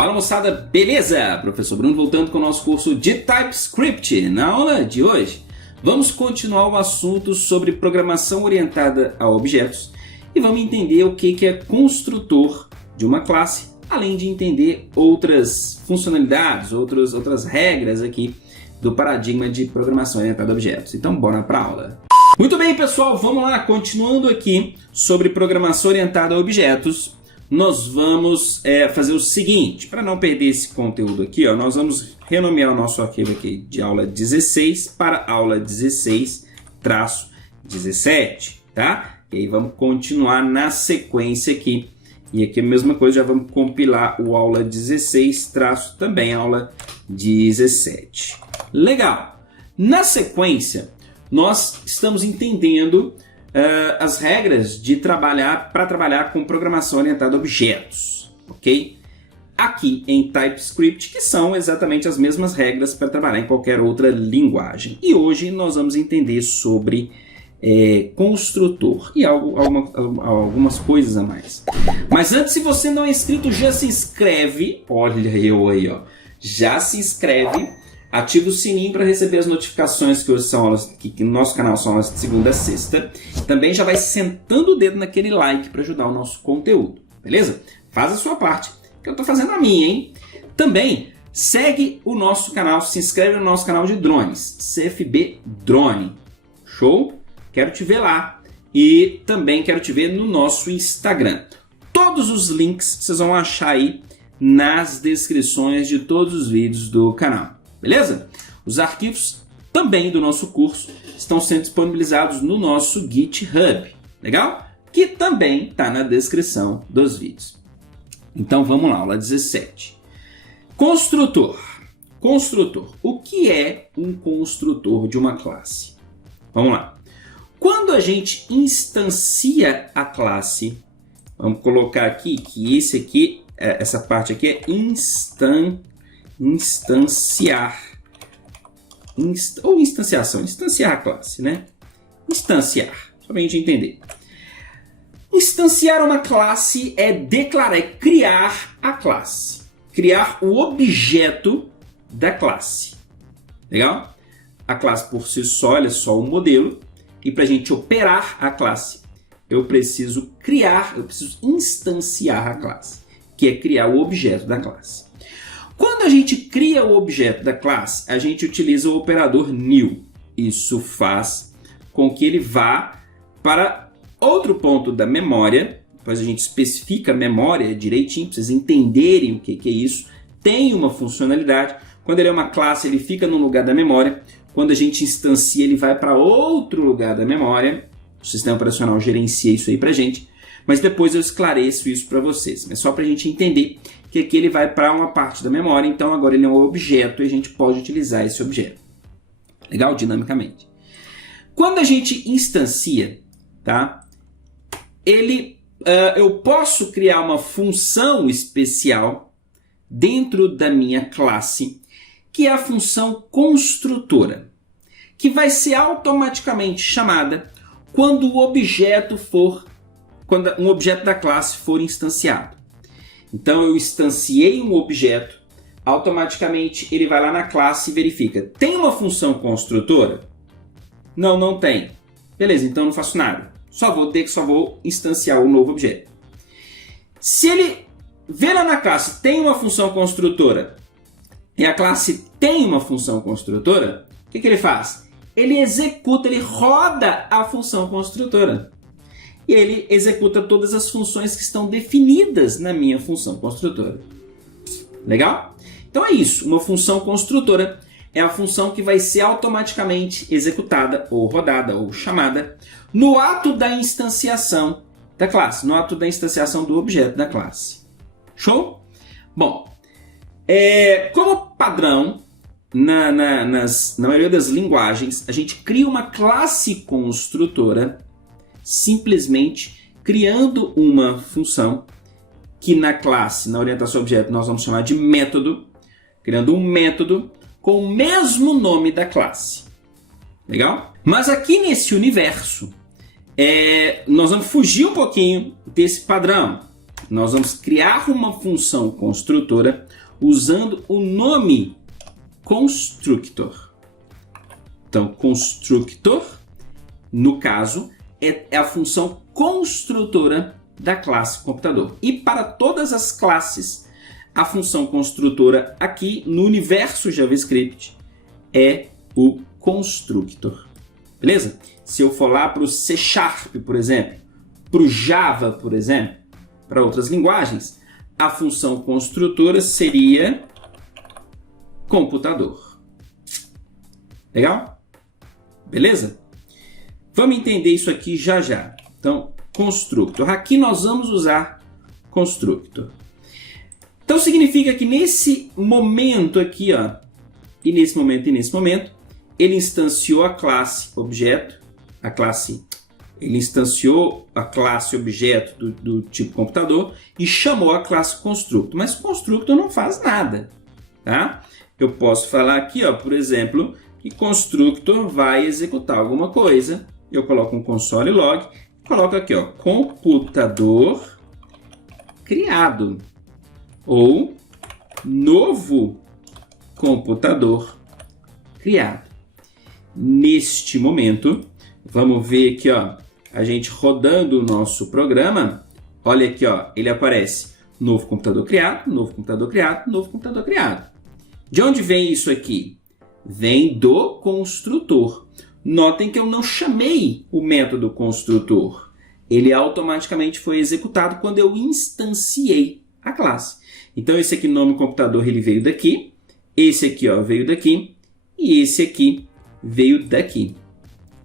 Fala moçada, beleza? Professor Bruno voltando com o nosso curso de TypeScript. Na aula de hoje, vamos continuar o assunto sobre programação orientada a objetos e vamos entender o que é construtor de uma classe, além de entender outras funcionalidades, outras regras aqui do paradigma de programação orientada a objetos. Então, bora para a aula. Muito bem, pessoal, vamos lá. Continuando aqui sobre programação orientada a objetos, nós vamos fazer o seguinte, para não perder esse conteúdo aqui, ó, nós vamos renomear o nosso arquivo aqui de aula 16 para aula 16-17, tá? E aí vamos continuar na sequência aqui. E aqui a mesma coisa, já vamos compilar o aula 16 também aula 17. Legal! Na sequência, nós estamos entendendo as regras de para trabalhar com programação orientada a objetos, ok? Aqui em TypeScript, que são exatamente as mesmas regras para trabalhar em qualquer outra linguagem. E hoje nós vamos entender sobre construtor e algumas coisas a mais. Mas antes, se você não é inscrito, já se inscreve. Olha eu aí, ó. Já se inscreve. Ativa o sininho para receber as notificações que hoje são aulas, que no nosso canal são aulas de segunda a sexta. Também já vai sentando o dedo naquele like para ajudar o nosso conteúdo, beleza? Faz a sua parte, que eu estou fazendo a minha, hein? Também segue o nosso canal, se inscreve no nosso canal de drones, CFB Drone. Show? Quero te ver lá. E também quero te ver no nosso Instagram. Todos os links vocês vão achar aí nas descrições de todos os vídeos do canal. Beleza? Os arquivos também do nosso curso estão sendo disponibilizados no nosso GitHub, legal? Que também está na descrição dos vídeos. Então vamos lá, aula 17. Construtor. Construtor. O que é um construtor de uma classe? Vamos lá. Quando a gente instancia a classe, vamos colocar aqui que essa parte aqui é instanciar a classe, né? Instanciar, só para a gente entender. Instanciar uma classe é criar a classe, criar o objeto da classe, legal? A classe por si só, ela é só um modelo, e para a gente operar a classe, eu preciso instanciar a classe, que é criar o objeto da classe. Quando a gente cria o objeto da classe, a gente utiliza o operador new. Isso faz com que ele vá para outro ponto da memória. Depois a gente especifica a memória direitinho, para vocês entenderem o que é isso. Tem uma funcionalidade. Quando ele é uma classe, ele fica no lugar da memória. Quando a gente instancia, ele vai para outro lugar da memória. O sistema operacional gerencia isso aí para a gente. Mas depois eu esclareço isso para vocês. Mas só para a gente entender que aqui ele vai para uma parte da memória, então agora ele é um objeto e a gente pode utilizar esse objeto. Legal? Dinamicamente. Quando a gente instancia, tá? Eu posso criar uma função especial dentro da minha classe, que é a função construtora, que vai ser automaticamente chamada quando um objeto da classe for instanciado. Então eu instanciei um objeto, automaticamente ele vai lá na classe e verifica. Tem uma função construtora? Não, não tem. Beleza, então não faço nada. Só vou instanciar um novo objeto. Se ele vê lá na classe tem uma função construtora e a classe tem uma função construtora, o que ele faz? Ele executa, ele roda a função construtora. E ele executa todas as funções que estão definidas na minha função construtora. Legal? Então é isso. Uma função construtora é a função que vai ser automaticamente executada, ou rodada, ou chamada, no ato da instanciação da classe, no ato da instanciação do objeto da classe. Show? Bom, como padrão, na maioria das linguagens, a gente cria uma classe construtora simplesmente criando uma função que na classe, na orientação a objeto, nós vamos chamar de método, criando um método com o mesmo nome da classe. Legal? Mas aqui nesse universo, nós vamos fugir um pouquinho desse padrão. nós vamos criar uma função construtora usando o nome constructor. Então, constructor, no caso, é a função construtora da classe computador. E para todas as classes, a função construtora aqui no universo JavaScript é o constructor. Beleza? Se eu for lá para o C#, por exemplo, para o Java, por exemplo, para outras linguagens, a função construtora seria computador. Legal? Beleza? Vamos entender isso aqui já já. Então, constructor. Aqui nós vamos usar constructor. Então significa que nesse momento aqui, ó, e nesse momento, ele instanciou a classe objeto, ele instanciou a classe objeto do tipo computador e chamou a classe constructor. Mas constructor não faz nada, tá? Eu posso falar aqui, ó, por exemplo, que constructor vai executar alguma coisa. Eu coloco um console log, coloco aqui, ó, computador criado ou novo computador criado. Neste momento, vamos ver aqui, ó, a gente rodando o nosso programa. Olha aqui, ó, ele aparece novo computador criado, novo computador criado, novo computador criado. De onde vem isso aqui? Vem do construtor. Notem que eu não chamei o método construtor. Ele automaticamente foi executado quando eu instanciei a classe. Então esse aqui, nome computador, ele veio daqui. Esse aqui, ó, veio daqui. E esse aqui veio daqui.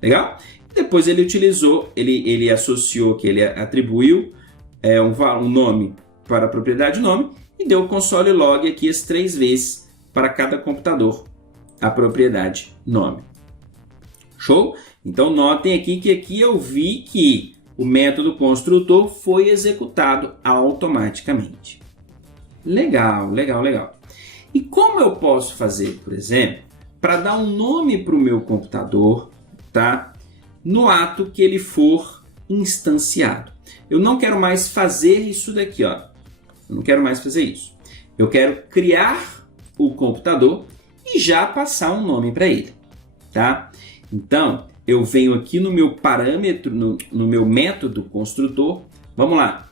Legal? Depois ele utilizou, ele associou, que ele atribuiu um nome para a propriedade nome e deu o console log aqui as 3 vezes para cada computador a propriedade nome. Show? Então notem aqui que aqui eu vi que o método construtor foi executado automaticamente. Legal, legal, legal. E como eu posso fazer, por exemplo, para dar um nome para o meu computador, tá? No ato que ele for instanciado. Eu não quero mais fazer isso daqui, ó. Eu não quero mais fazer isso. Eu quero criar o computador e já passar um nome para ele, tá? Então, eu venho aqui no meu parâmetro, no meu método construtor. Vamos lá.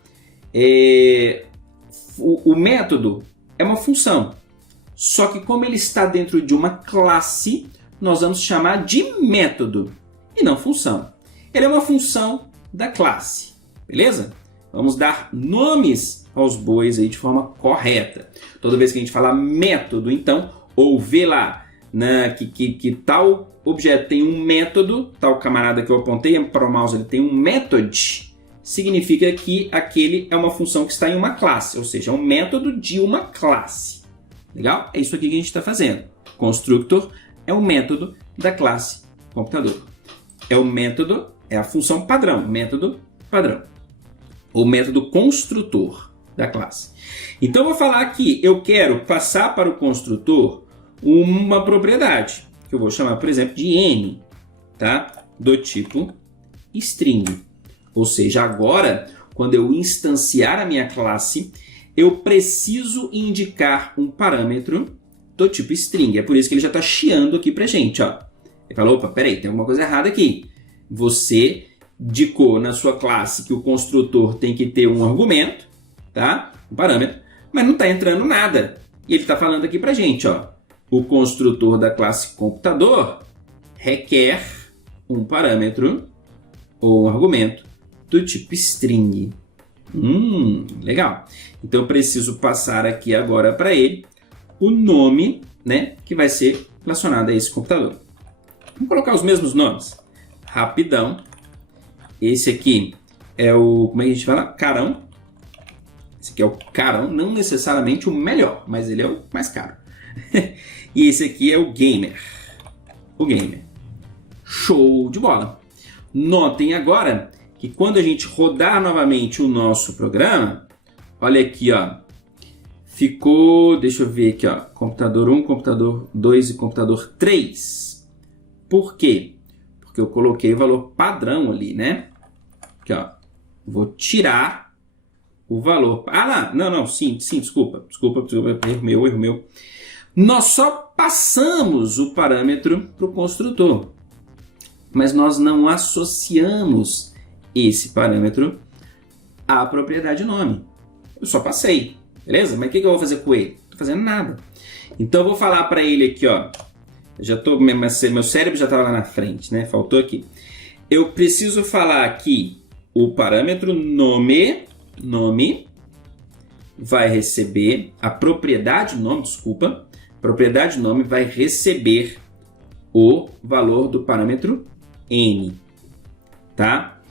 O método é uma função. Só que como ele está dentro de uma classe, nós vamos chamar de método e não função. Ele é uma função da classe, beleza? Vamos dar nomes aos bois aí de forma correta. Toda vez que a gente falar método, então, ou vê lá, né, que tal objeto tem um método, tal camarada que eu apontei para o mouse, ele tem um method, significa que aquele é uma função que está em uma classe, ou seja, é um método de uma classe. Legal? É isso aqui que a gente está fazendo. Constructor é um método da classe computador. É o método, é a função padrão, método padrão. Ou método construtor da classe. Então eu vou falar aqui, eu quero passar para o construtor uma propriedade, que eu vou chamar, por exemplo, de n, tá? Do tipo string. Ou seja, agora, quando eu instanciar a minha classe, eu preciso indicar um parâmetro do tipo string. É por isso que ele já está chiando aqui para a gente, ó. Ele falou, opa, peraí, tem alguma coisa errada aqui. Você indicou na sua classe que o construtor tem que ter um argumento, tá? Um parâmetro, mas não está entrando nada. E ele está falando aqui para a gente, ó. O construtor da classe computador requer um parâmetro ou um argumento do tipo string. Legal. Então eu preciso passar aqui agora para ele o nome, né, que vai ser relacionado a esse computador. Vamos colocar os mesmos nomes. Rapidão. Esse aqui é o, como é que a gente fala? Carão. Esse aqui é o carão, não necessariamente o melhor, mas ele é o mais caro. E esse aqui é o gamer. O gamer. Show de bola. Notem agora que quando a gente rodar novamente o nosso programa, olha aqui, ó, ficou, deixa eu ver aqui, ó, computador 1, computador 2 e computador 3. Por quê? Porque eu coloquei o valor padrão ali, né? Aqui, ó, vou tirar o valor. Não, sim, desculpa, erro meu. Nós só passamos o parâmetro para o construtor, mas nós não associamos esse parâmetro à propriedade nome. Eu só passei, beleza? Mas o que eu vou fazer com ele? Não estou fazendo nada. Então eu vou falar para ele aqui, ó. Meu cérebro já estava lá na frente, né? Faltou aqui. Eu preciso falar aqui o parâmetro nome vai receber a propriedade nome, propriedade nome vai receber o valor do parâmetro n, tá?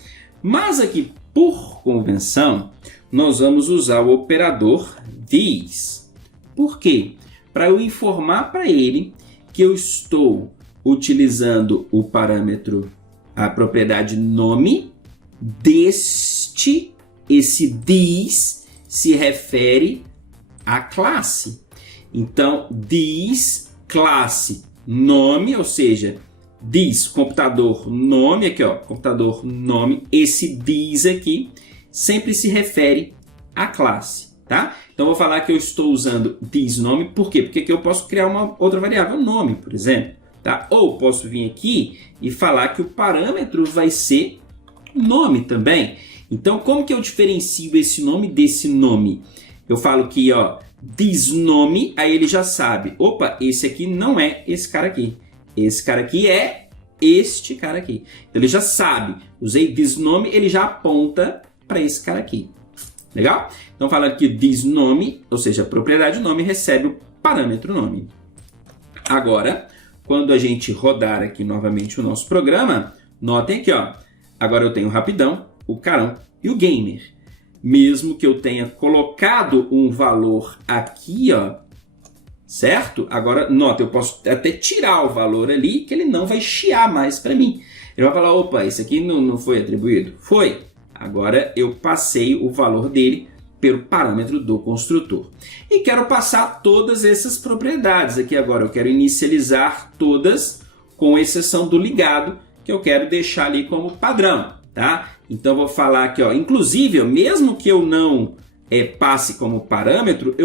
Mas aqui, por convenção, nós vamos usar o operador this. Por quê? Para eu informar para ele que eu estou utilizando o parâmetro, a propriedade nome esse this se refere à classe. Então, this classe nome, ou seja, this computador nome, aqui ó, computador nome, esse this aqui sempre se refere à classe, tá? Então, eu vou falar que eu estou usando this nome, por quê? Porque aqui eu posso criar uma outra variável, nome, por exemplo, tá? Ou posso vir aqui e falar que o parâmetro vai ser nome também. Então, como que eu diferencio esse nome desse nome? Eu falo que, ó, this nome, aí ele já sabe, opa, esse aqui não é esse cara aqui. Esse cara aqui é este cara aqui. Então, ele já sabe. Usei this nome, ele já aponta para esse cara aqui. Legal? Então, falando que this nome, ou seja, a propriedade nome, recebe o parâmetro nome. Agora, quando a gente rodar aqui novamente o nosso programa, notem aqui, ó. Agora eu tenho o Rapidão, o Carão e o Gamer. Mesmo que eu tenha colocado um valor aqui, ó, certo? Agora, nota, eu posso até tirar o valor ali, que ele não vai chiar mais para mim. Ele vai falar, opa, esse aqui não foi atribuído? Foi. Agora eu passei o valor dele pelo parâmetro do construtor. E quero passar todas essas propriedades aqui agora. Eu quero inicializar todas, com exceção do ligado, que eu quero deixar ali como padrão, tá? Então, eu vou falar aqui, ó, inclusive, mesmo que eu não passe como parâmetro,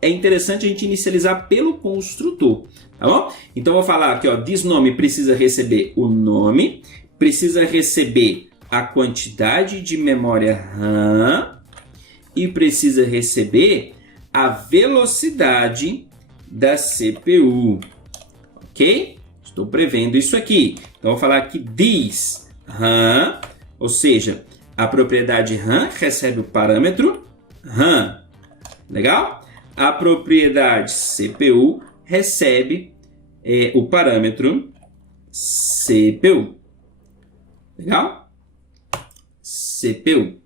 é interessante a gente inicializar pelo construtor, tá bom? Então, eu vou falar aqui, ó, this nome precisa receber o nome, precisa receber a quantidade de memória RAM e precisa receber a velocidade da CPU, ok? Estou prevendo isso aqui. Então, eu vou falar aqui this RAM, ou seja, a propriedade RAM recebe o parâmetro RAM. Legal? A propriedade CPU recebe o parâmetro CPU. Legal? CPU.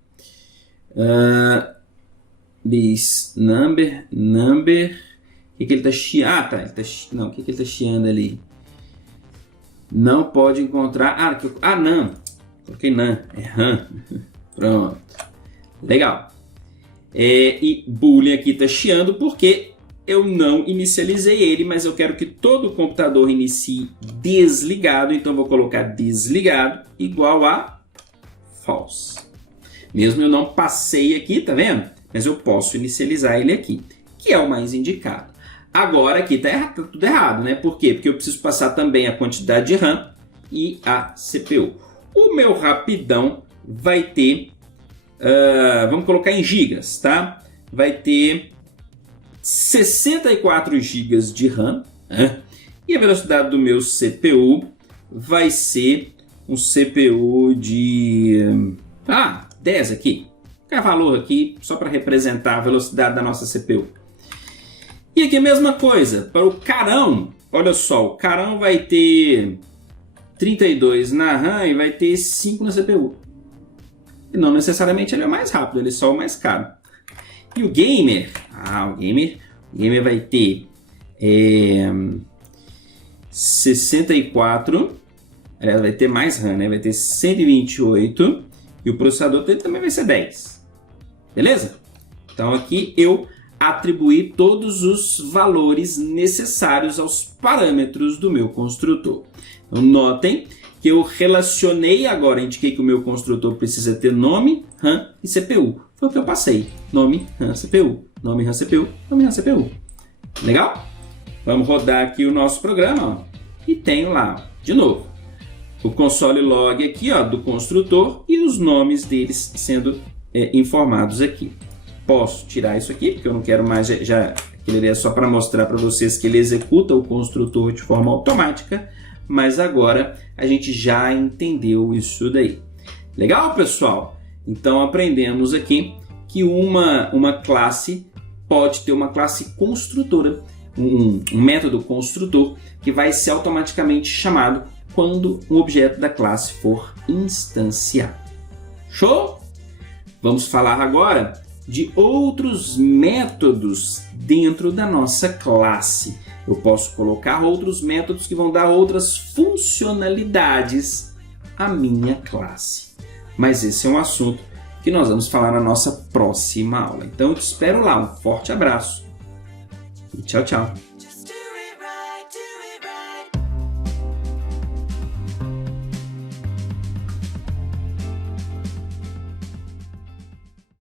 This number. O que ele está chiando? O que ele está chiando ali? Não pode encontrar. Não. Coloquei não. É RAM. Pronto. Legal. E boolean aqui está chiando porque eu não inicializei ele, mas eu quero que todo o computador inicie desligado. Então, eu vou colocar desligado igual a false. Mesmo eu não passei aqui, tá vendo? Mas eu posso inicializar ele aqui, que é o mais indicado. Agora aqui tá tudo errado, né? Por quê? Porque eu preciso passar também a quantidade de RAM e a CPU. O meu Rapidão vai ter, vamos colocar em gigas, tá? Vai ter 64 gigas de RAM, né? E a velocidade do meu CPU vai ser um CPU de 10 aqui. Qualquer valor aqui, só para representar a velocidade da nossa CPU. E aqui a mesma coisa, para o Carão, olha só, o Carão vai ter 32 na RAM e vai ter 5 na CPU. E não necessariamente ele é mais rápido, ele é só o mais caro. E o Gamer, o Gamer vai ter 64, vai ter mais RAM, né? Vai ter 128 e o processador dele também vai ser 10. Beleza? Então aqui eu atribuir todos os valores necessários aos parâmetros do meu construtor. Então, notem que eu relacionei agora, indiquei que o meu construtor precisa ter nome, RAM e CPU. Foi o que eu passei. Nome, RAM, CPU. Nome, RAM, CPU. Nome, RAM, CPU. Legal? Vamos rodar aqui o nosso programa, ó, e tenho lá, de novo, o console log aqui, ó, do construtor e os nomes deles sendo informados aqui. Posso tirar isso aqui, porque eu não quero mais, aquele é só para mostrar para vocês que ele executa o construtor de forma automática, mas agora a gente já entendeu isso daí. Legal, pessoal? Então aprendemos aqui que uma classe pode ter uma classe construtora, um método construtor que vai ser automaticamente chamado quando um objeto da classe for instanciado. Show? Vamos falar agora de outros métodos dentro da nossa classe. Eu posso colocar outros métodos que vão dar outras funcionalidades à minha classe. Mas esse é um assunto que nós vamos falar na nossa próxima aula. Então eu te espero lá. Um forte abraço e tchau, tchau.